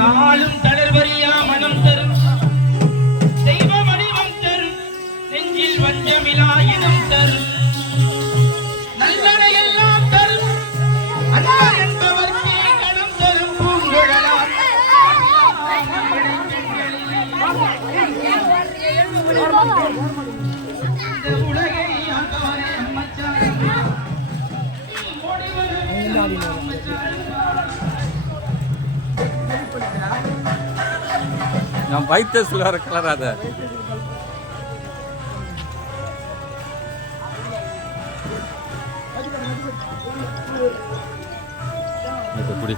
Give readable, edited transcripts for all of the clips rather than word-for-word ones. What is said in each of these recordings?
நாளும் தளர்வறியா மனம் தரும் தெய்வ வடிவம் தரும் நெஞ்சில் வஞ்சமிலா இனம் தரும் நல்லனை எல்லாம் தரும் அண்ணா என்பவர்க்கே கணம் தரும் பூங்குழலார் இந்த உலகை ஆண்டவரே அம்மச்சாரம் நான் வைத்த சுலர கலராத குடி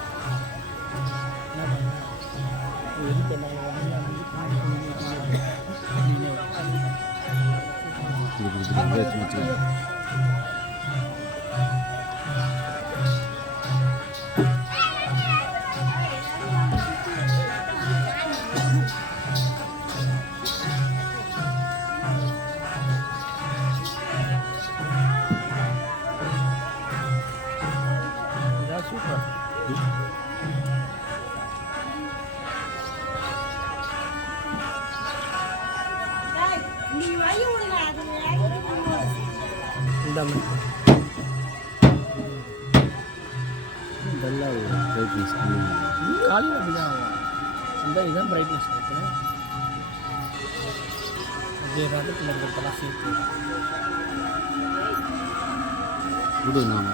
காலையில் அப்படிதான் இந்த இதுதான் பிரைட்னஸ் இருக்குது அப்படியே ரதத்தில் இருக்கிறதெல்லாம் சேர்த்து விடு நான்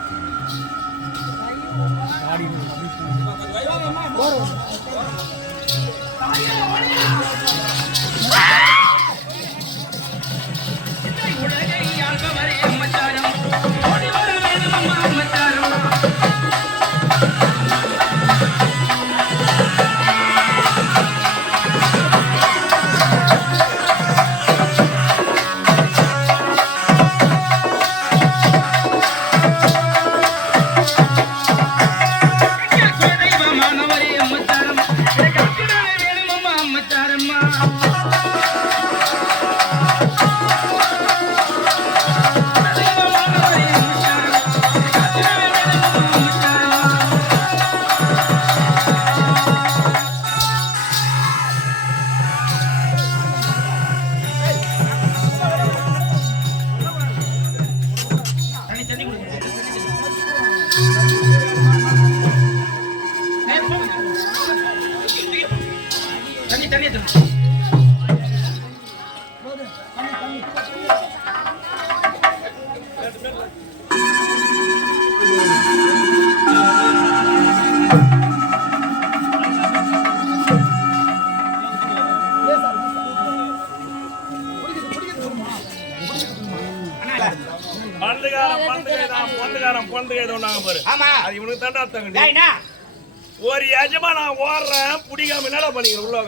ஒரு எஜமான ஓடுறேன் பிடிக்காம என்ன பண்ணிக்கிறேன் உள்ள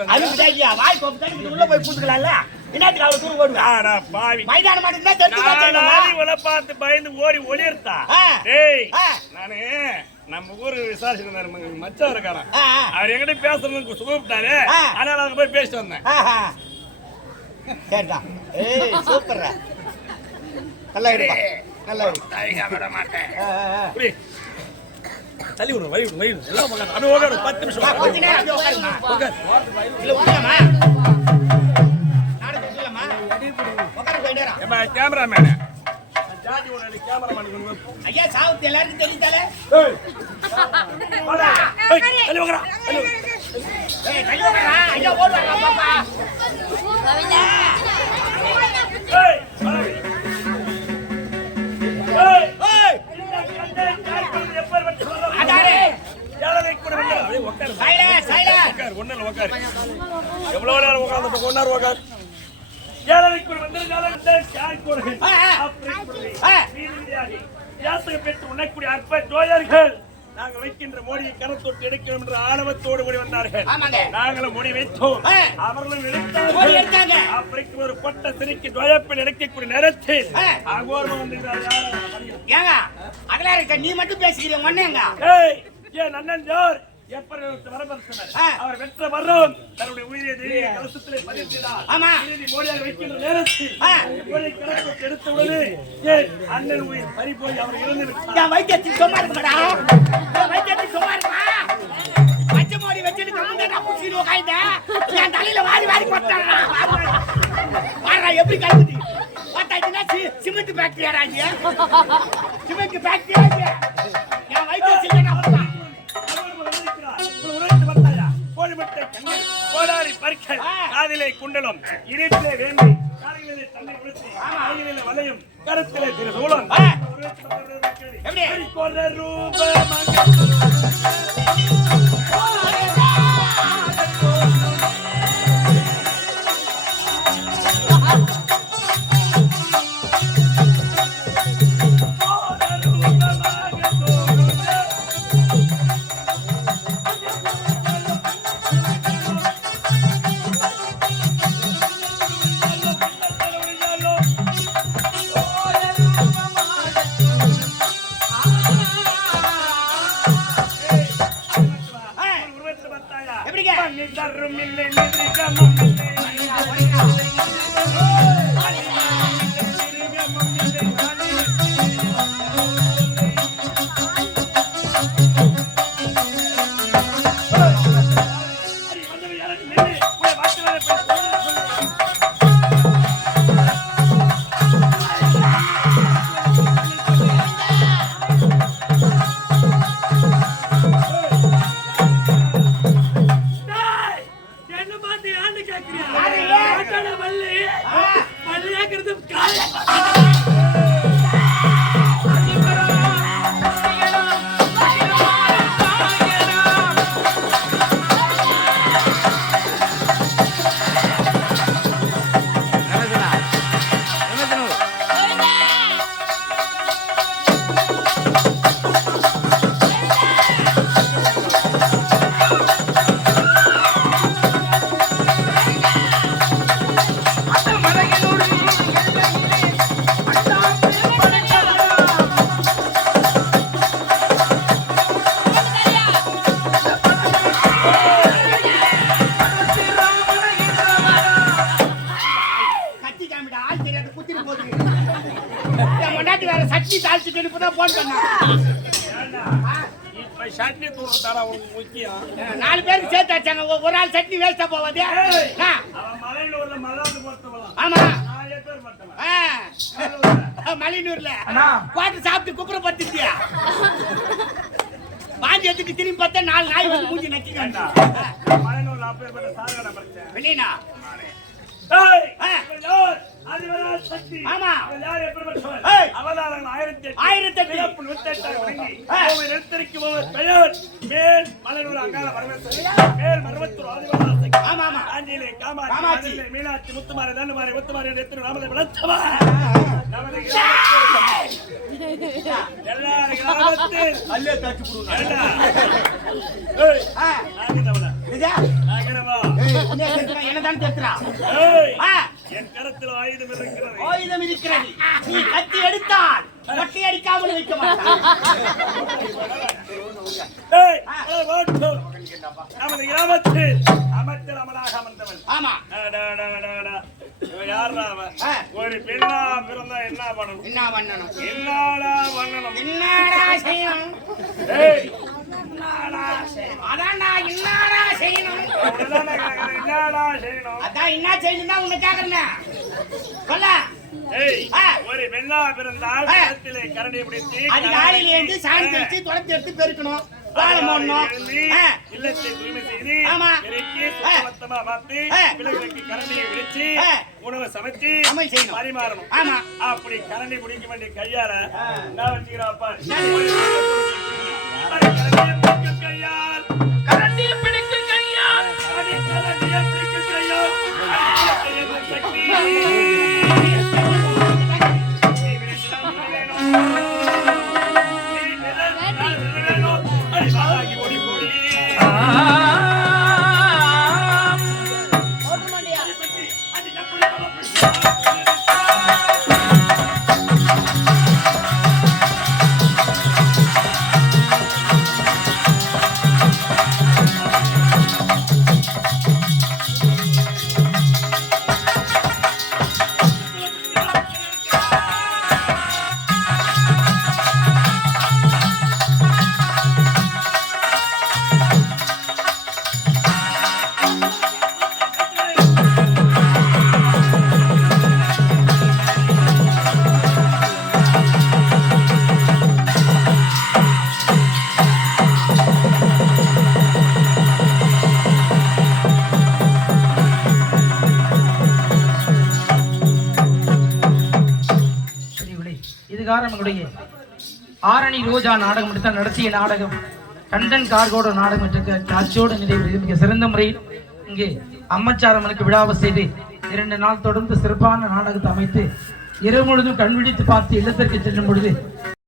உள்ள போய் பூத்துக்கலாம்ல என்னத்துக்கு அவ்வளவு தூரம் ஓடுவேன் பாவி மைதானம் மட்டும் பார்த்து பயந்து ஓடி ஒளிர்த்தா டேய் நானு நம்ம ஊரு விசாரிச்சிருந்தாரு மச்சான் இருக்காராம் அவர் எங்கிட்ட பேசணும்னு கூப்பிட்டாரு அதனால அங்க போய் பேசிட்டு வந்தேன் சரிடா. ஏய் சூப்பர். நல்லா இருப்பா. நல்லா இரு. தாய்கா விட மாட்டேன். புடி. தள்ளி விடு, வழி விடு, வழி விடு. எல்லாம் உட்காரு. அப்படியே உட்காரு, 10 நிமிஷம் உட்காரு. கொஞ்ச நேரம் அப்படியே உட்காருமா. உட்காரு. இல்ல உட்காருமா. நாடகம் சொல்லலாமா? உட்காரு கொஞ்ச நேரம். ஏம்மா, கேமராமேனு. ஜாதி ஒரு கேமராமேன் வந்து. ஐயா சாவுத்து எல்லாருக்கும் தெரியுதாலே? ஏய். வாடா. ஏய், தள்ளி உட்காரா. தள்ளி உட்காரு. ஏய் தள்ளி உட்காரா. ஐயா ஓடுவாங்க பாப்பா. ஏய், வாடா. ஏய். ஏய் எப்பர் வந்து சொல்றா. அடாரே. யாரை கூட வந்து அப்படியே உட்காரு. சைலன்ஸ். உட்காரு, ஒண்ணு உட்காரு. எவ்வளவு நேரம் உட்கார்ந்து போ, ஒண்ணார் உட்காரு. யாரை கூட வந்து யார் கூட பெற்று உண்ணக்கூடிய அற்ப ஜோயர்கள் நாங்கள் வைக்கின்ற மோடியை கரத்தொட்டு எடுக்கிறோம் என்ற ஆணவத்தோடு ஓடி வந்தார்கள். நாங்களும் மோடி வைத்தோம், அவர்களும் எடுத்தாங்க. அப்படிக்கு ஒரு கொட்ட சிரிக்கு ஜோயப்பன் எடுக்கக்கூடிய நேரத்தில் அகோரம் வந்து நீ மட்டும் பேசிக்கிறீங்க மண்ணேங்க. ஏன் அண்ணன் ஜோர் அவர் வெற்ற வர்றோம் தன்னுடைய உயிரை தெரிய கலசத்திலே பதிர்க்கிறார். மோடியாக வைக்கின்ற நேரத்தில் எடுத்தவுடனே அண்ணன் உயிர் பறி போய் அவர் இறந்து விட்டார். வைத்தியத்தில் சும்மா இருக்கா? வைத்தியத்தில் சும்மா இருக்கா? பச்சை மோடி வச்சுட்டு என் தலையில வாரி வாரி போட்டாரா? எப்படி கலக்குது? பார்த்தாச்சுன்னா சிமெண்ட் ஃபேக்டரியா? சிமெண்ட் ஃபேக்டரியா? என் வைத்தியத்தில் கோடாரி பற்கள், காதிலே குண்டலம், இடுப்பிலே வேம்பி, காலிலே தண்ணி குளித்து, கையிலே வளையும், கருத்திலே திருசூலம். சட்னி தாளிச்சுட்டு இப்பதான் போன் பண்ணா. சட்னி தூள் தர முக்கியம். 4 பேருக்கு சேர்த்து வச்சாங்க. ஒரு ஆள் சட்னி வேஸ்டா போவாதே. மலையனூர்ல மல்லாந்து போட்டவளா? ஆமா. நான் எப்பேர் பட்டவன். மலையனூர்ல பாட்டு சாப்பிட்டு குப்புற பத்திட்டியா? பாஞ்சி எடுத்துட்டு திரும்பி பார்த்தா 4 நாய் வந்து மூஞ்சி நக்கிட்டாங்க. மலையனூர்ல அப்பேர் பட்ட சாகர பட்டேன். வெளியனா? ஏய் ஆதிவரா சக்தி. ஆமா. யார் எப்பேர் பட்டவன்? ஏய் அவதாரங்கள் 1008 1008 நுத்தேட்டாய் வணங்கி கோவை நிறுத்தரிக்கும் பெயர் மேல் மலையனூர் அங்காள பரமேஸ்வரி, மேல் மருவத்தூர் ஆதிவரா சக்தி. ஆமா ஆமா. ஆஞ்சிலே காமாட்சி, மீனாட்சி, முத்துமாரி, தண்டுமாரி, முத்துமாரி எத்தனை நாமத்தை விளச்சவா நமது எல்லாரும் கிராமத்தில் அல்லே தட்டி புடுங்க. ஏய் ஆகிதவளா இதா ஆகிரவா. என்னதான் தெத்துறா? ஏய் என் கரத்தில் ஆயுதம் இருக்கிறது. ஆயுதம் இருக்கிறது. நீ கத்தி எடுத்தால் கட்டி அடிக்காமல் வைக்க மாட்டாய். ஏய் ஓட்டு நமது கிராமத்தில் அமைச்சர் அமலாக வந்தவன். ஆமா. இவன் யாருடா அவன்? ஆ. ஒரு பெண்ணா பிறந்தா என்ன பண்ணணும்? என்ன பண்ணணும்? என்னடா பண்ணணும்? என்னடா செய்யணும்? ஏய், அதான் நான் என்னடா செய்யணும்? அவ்வளவுதானே கேக்குறேன். என்னடா செய்யணும்? அதான் என்ன செய்யணும் தான் உன்னை கேக்குறேன். சொல்ல. ஏய், ஆ. ஒரு பெண்ணா பிறந்தால் ஆ. கரத்திலே கரண்டியை பிடித்து அதிகாலையில இருந்து சாணி தெளிச்சு துளத்தி எடுத்து பெருக்கணும். வாழை மூடணும். ஆ. இல்லத்தை தூய்மை செய்து ஆமா. பெருக்கி சுத்தமத்தமா பார்த்து ஆ. பிள்ளைகளுக்கு கரண்டியை விரிச்சு ஆ. உணவை சமைச்சு சமையல் செய்யணும். பரிமாறணும். ஆமா. அப்படி கரண்டி பிடிக்க வேண்டிய கையால என்ன வச்சுக்கிறாப்பா? கையால் கரண்டியை பிடிக்கும் கையால். கரண்டியை பிடிக்கும் கையால் சக்தி இதுகாரம் நம்முடைய ஆரணி ரோஜா நாடகம் எடுத்த நடத்திய நாடகம் கண்டன் கார்கோட நாடகம் என்ற காட்சியோடு நிறைவு மிக சிறந்த முறையில் இங்கே அம்மச்சாரம்மனுக்கு விழாவை செய்து 2 நாள் தொடர்ந்து சிறப்பான நாடகத்தை அமைத்து இரவு முழுதும் கண்விழித்து பார்த்து இல்லத்திற்கு செல்லும் பொழுது